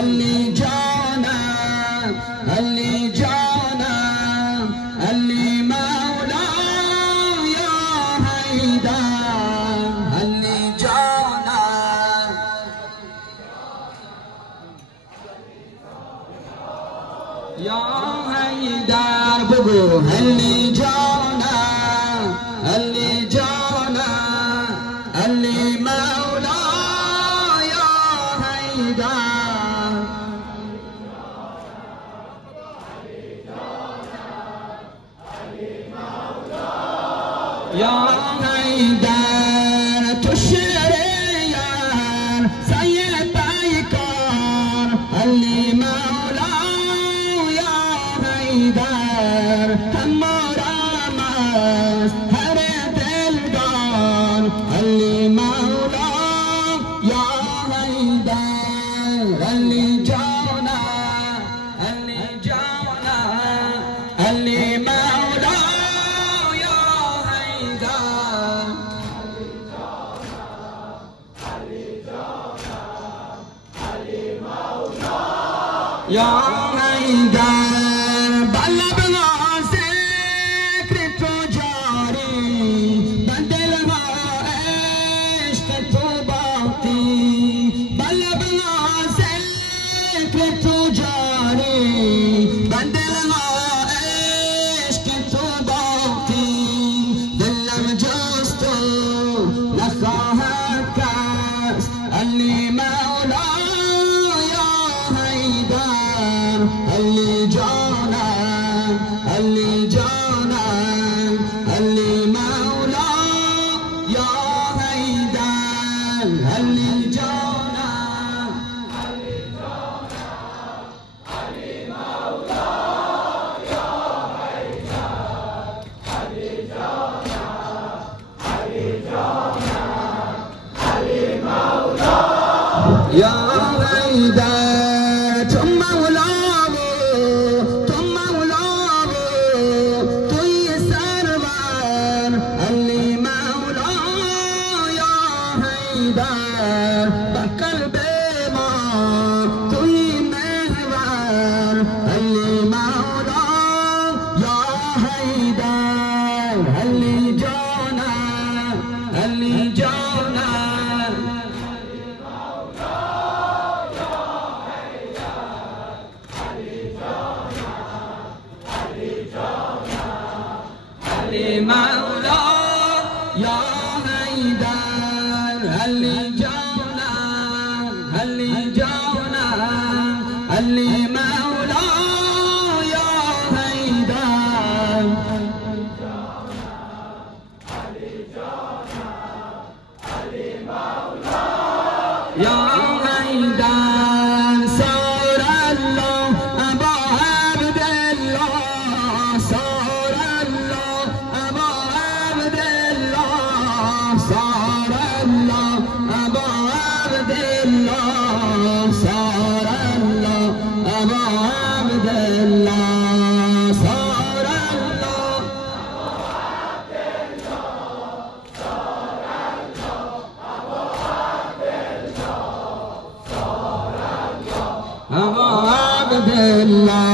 اللي جانا اللي جانا اللي مولاي يا حيدر اللي جانا يا حيدر بقول اللي جانا اللي جانا اللي مولاي يا حيدر يا حيدر تشريان سيد بايكار اللي مولاي يا حيدر همرامس هرد الدار اللي مولاي يا حيدر اللي جانا اللي جانا اللي مولاي يا حيدر يا حيدر بلغنا ذكر تجاري بدلها عشق طباطي بلغنا ذكر تجاري بدلها عشق طباطي دلم جستو لخاها كاس اللي مولاي يا حيدر اللي جانا اللي جانا اللي مولاي يا حيدر اللي جانا يا حيدر ثم مولاه ثم مولاه توي سرور اللي مولاه يا حيدر بقلبي ما توي محور اللي مولاه يا حيدر اللي جانا اللي جانا اللي مولاي يا حيدر اللي جانا اللي جانا اللي مولاي يا حيدر يا حيدر صار الله أبا عبد الله صار الله أبا عبد الله صار الله أبا عبد الله صار الله أبا عبد الله صار الله أبا عبد الله